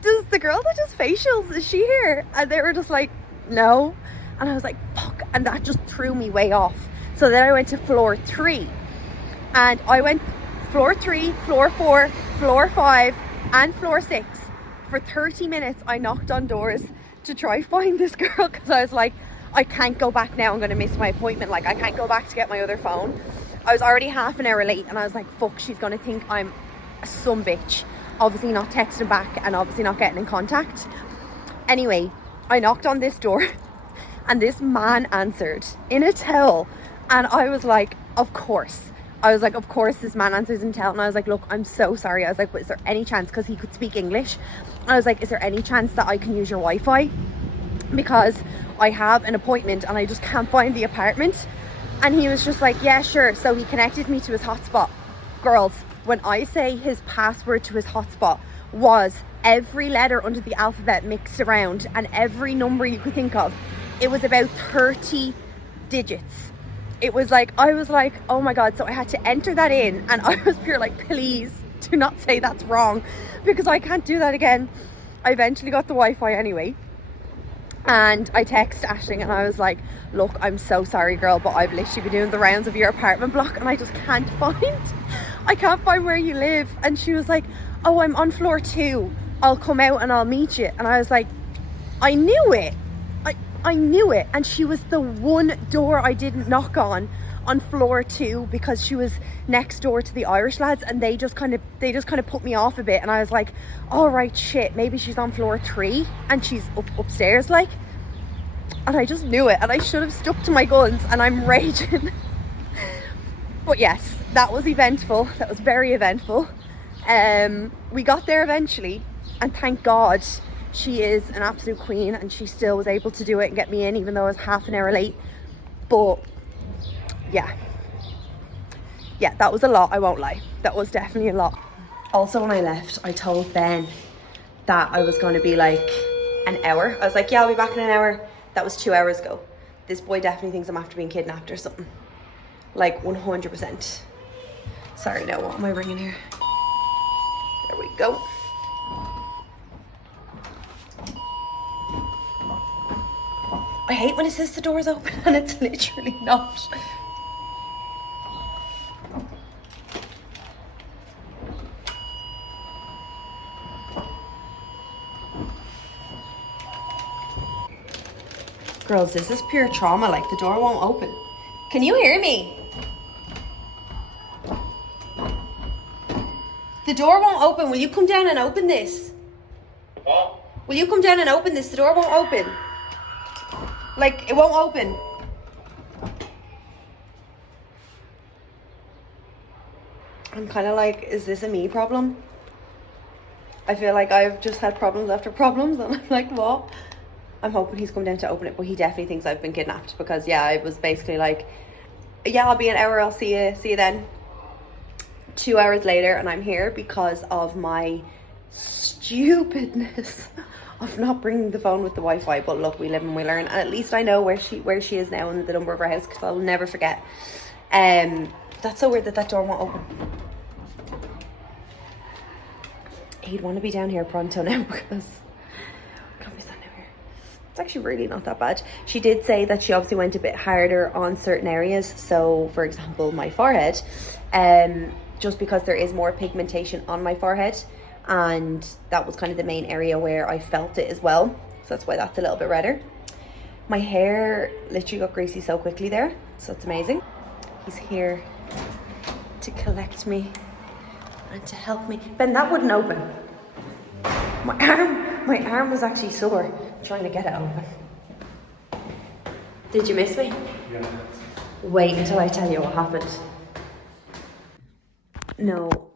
Does the girl that does facials, is she here? And they were just like, no. And I was like, fuck. And that just threw me way off. So then I went to floor 3, and I went floor 3, floor 4, floor 5, and floor 6. For 30 minutes, I knocked on doors to try find this girl, because I was like, I can't go back now. I'm going to miss my appointment. Like, I can't go back to get my other phone. I was already half an hour late, and I was like, fuck, she's going to think I'm some bitch. Obviously not texting back and obviously not getting in contact. Anyway, I knocked on this door and this man answered in a towel, and I was like, of course. I was like, of course this man answers in a towel. And I was like, look, I'm so sorry. I was like, but is there any chance, because he could speak English, and I was like, is there any chance that I can use your Wi-Fi, because I have an appointment and I just can't find the apartment? And he was just like, yeah, sure. So he connected me to his hotspot. Girls, when I say his password to his hotspot was every letter under the alphabet mixed around and every number you could think of, it was about 30 digits. It was like, I was like, oh my God. So I had to enter that in, and I was pure like, please do not say that's wrong, because I can't do that again. I eventually got the Wi-Fi anyway, and I texted Aisling and I was like, look, I'm so sorry, girl, but I've literally been doing the rounds of your apartment block and I just can't find where you live. And she was like, oh, I'm on floor 2. I'll come out and I'll meet you. And I was like, I knew it. I knew it. And she was the one door I didn't knock on floor 2, because she was next door to the Irish lads, and they just kind of put me off a bit. And I was like, all right, shit, maybe she's on floor 3 and she's upstairs, like. And I just knew it, and I should have stuck to my guns, and I'm raging. But yes, that was eventful. That was very eventful. We got there eventually, and thank God she is an absolute queen, and she still was able to do it and get me in, even though I was half an hour late. But yeah, that was a lot, I won't lie. That was definitely a lot. Also, when I left, I told Ben that I was going to be like an hour. I was like, yeah, I'll be back in an hour. That was 2 hours ago. This boy definitely thinks I'm after being kidnapped or something. Like 100%. Sorry, no, what am I ringing here? we go. I hate when it says the door's open and it's literally not. Girls, this is pure trauma, like the door won't open. Can you hear me? The door won't open. Will you come down and open this? What? Will you come down and open this? The door won't open. Like, it won't open. I'm kind of like, is this a me problem? I feel like I've just had problems after problems and I'm like, what? I'm hoping he's come down to open it, but he definitely thinks I've been kidnapped because, yeah, I was basically like, yeah, I'll be an hour, I'll see you then. 2 hours later and I'm here because of my stupidness of not bringing the phone with the Wi-Fi. But look, we live and we learn, and at least I know where she is now and the number of her house, because I'll never forget. That's so weird that door won't open. He'd want to be down here pronto now because I can't be standing here. It's actually really not that bad. She did say that she obviously went a bit harder on certain areas. So for example, my forehead, just because there is more pigmentation on my forehead, and that was kind of the main area where I felt it as well. So that's why that's a little bit redder. My hair literally got greasy so quickly there, so it's amazing. He's here to collect me and to help me. Ben, that wouldn't open. My arm was actually sore trying to get it open. Did you miss me? Yeah. Wait until I tell you what happened. No,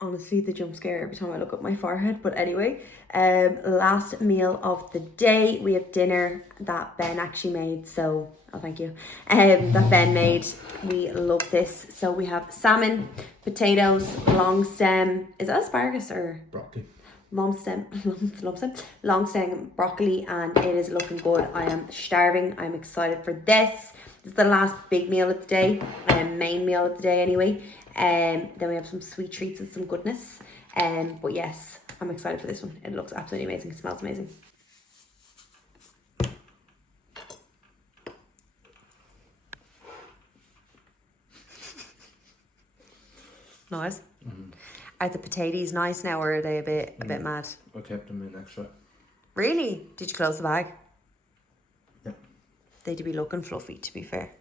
honestly, the jump scare every time I look at my forehead. But anyway, last meal of the day, we have dinner that Ben actually made. So, oh, thank you. That Ben made. We love this. So we have salmon, potatoes, long stem. Is that asparagus or Broccoli? Long stem broccoli, and it is looking good. I am starving. I'm excited for this. This is the last big meal of the day, main meal of the day anyway. Then we have some sweet treats and some goodness. But yes, I'm excited for this one. It looks absolutely amazing. It smells amazing. Nice. Mm-hmm. Are the potatoes nice now, or are they a bit mad? I kept them in extra. Really? Did you close the bag? Yeah. They'd be looking fluffy, to be fair.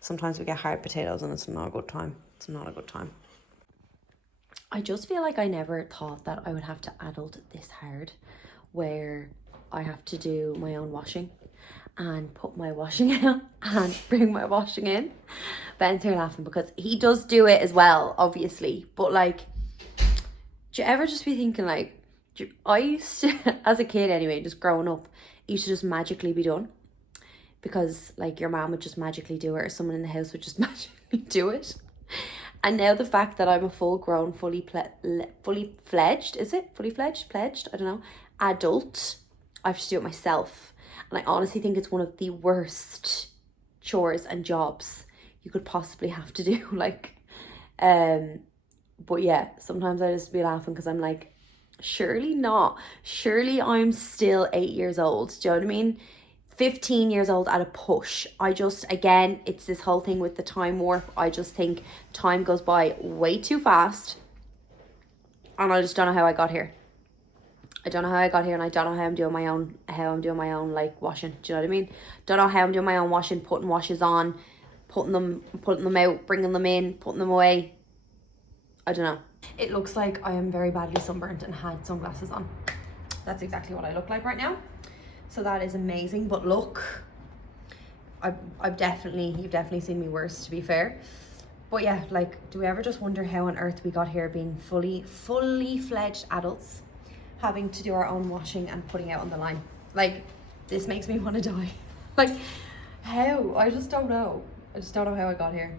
Sometimes we get hard potatoes and it's not a good time. It's not a good time. I just feel like I never thought that I would have to adult this hard, where I have to do my own washing and put my washing out and bring my washing in. Ben's here laughing because he does do it as well, obviously. But like, do you ever just be thinking like, I used to, as a kid anyway, just growing up, it used to just magically be done. Because like your mom would just magically do it, or someone in the house would just magically do it. And now the fact that I'm a full grown, fully fledged, I don't know, adult, I have to do it myself. And I honestly think it's one of the worst chores and jobs you could possibly have to do. Like, but yeah, sometimes I just be laughing because I'm like, surely not. Surely I'm still 8 years old. Do you know what I mean? 15 years old at a push. I just, again, it's this whole thing with the time warp. I just think time goes by way too fast. And I just don't know how I got here. I don't know how I got here, and I don't know how I'm doing my own like washing. Do you know what I mean? Don't know how I'm doing my own washing, putting washes on, putting them out, bringing them in, putting them away. I don't know. It looks like I am very badly sunburnt and had sunglasses on. That's exactly what I look like right now. So that is amazing. But look, you've definitely seen me worse, to be fair. But yeah, like, do we ever just wonder how on earth we got here being fully fledged adults, having to do our own washing and putting out on the line? Like, this makes me want to die. Like, how? I just don't know. I just don't know how I got here.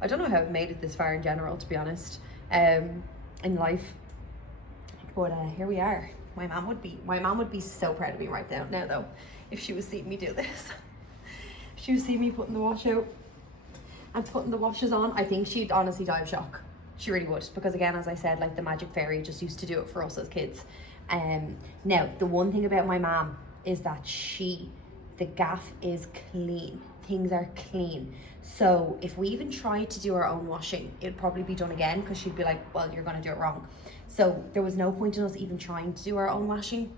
I don't know how I've made it this far in general, to be honest, in life. But here we are. My mom would be so proud of me right now though, if she was seeing me do this. She would see me putting the wash out and putting the washes on. I think she'd honestly die of shock. She really would, because again, as I said, like the magic fairy just used to do it for us as kids. Now, the one thing about my mom is that the gaff is clean. Things are clean. So if we even tried to do our own washing, it'd probably be done again, because she'd be like, well, you're gonna do it wrong. So there was no point in us even trying to do our own washing,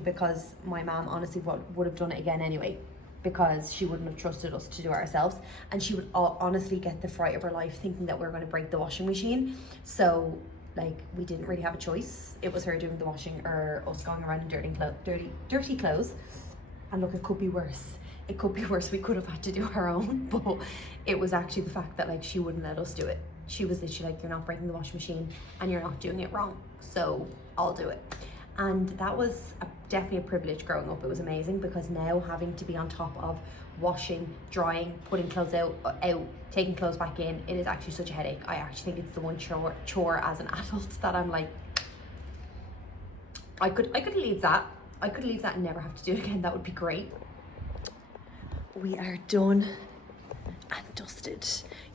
because my mom honestly would have done it again anyway, because she wouldn't have trusted us to do it ourselves, and she would honestly get the fright of her life thinking that we were going to break the washing machine. So like, we didn't really have a choice. It was her doing the washing or us going around in dirty clothes. And look, it could be worse. It could be worse. We could have had to do our own, but it was actually the fact that like she wouldn't let us do it. She was literally like, you're not breaking the washing machine and you're not doing it wrong, so I'll do it. And that was definitely a privilege growing up. It was amazing, because now having to be on top of washing, drying, putting clothes out, taking clothes back in, it is actually such a headache. I actually think it's the one chore as an adult that I'm like, I could leave that. I could leave that and never have to do it again. That would be great. We are done and dusted.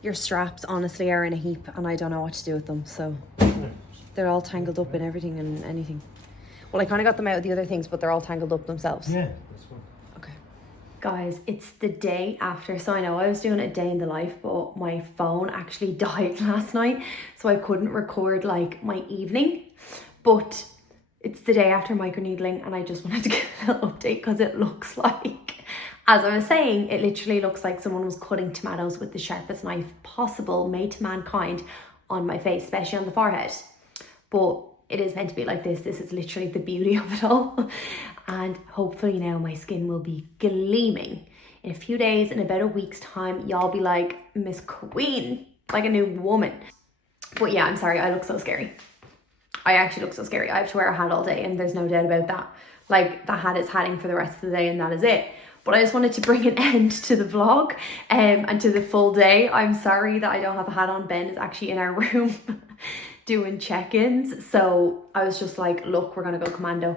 Your straps honestly are in a heap and I don't know what to do with them, so they're all tangled up in everything and anything. Well, I kind of got them out of the other things, but they're all tangled up themselves. Yeah, that's fine. Okay. Guys, it's the day after, so I know I was doing a day in the life, but my phone actually died last night, so I couldn't record like my evening. But it's the day after microneedling, and I just wanted to give a little update, because it looks like, as I was saying, it literally looks like someone was cutting tomatoes with the sharpest knife possible made to mankind on my face, especially on the forehead. But it is meant to be like this. This is literally the beauty of it all. And hopefully now my skin will be gleaming. In a few days, in about a week's time, y'all be like, Miss Queen, like a new woman. But yeah, I'm sorry, I look so scary. I actually look so scary. I have to wear a hat all day, and there's no doubt about that. Like, the hat is hatting for the rest of the day, and that is it. But I just wanted to bring an end to the vlog and to the full day. I'm sorry that I don't have a hat on. Ben is actually in our room doing check-ins, so I was just like, look, we're gonna go commando.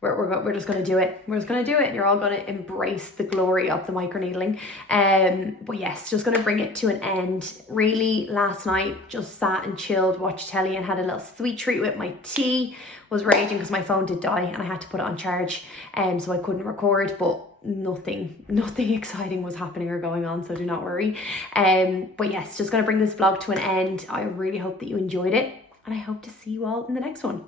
We're just gonna do it. We're just gonna do it, and you're all gonna embrace the glory of the microneedling. But yes, just gonna bring it to an end. Really, last night just sat and chilled, watched telly, and had a little sweet treat with my tea. Was raging because my phone did die and I had to put it on charge, so I couldn't record. But nothing exciting was happening or going on, so do not worry. But yes, just gonna bring this vlog to an end. I really hope that you enjoyed it, and I hope to see you all in the next one.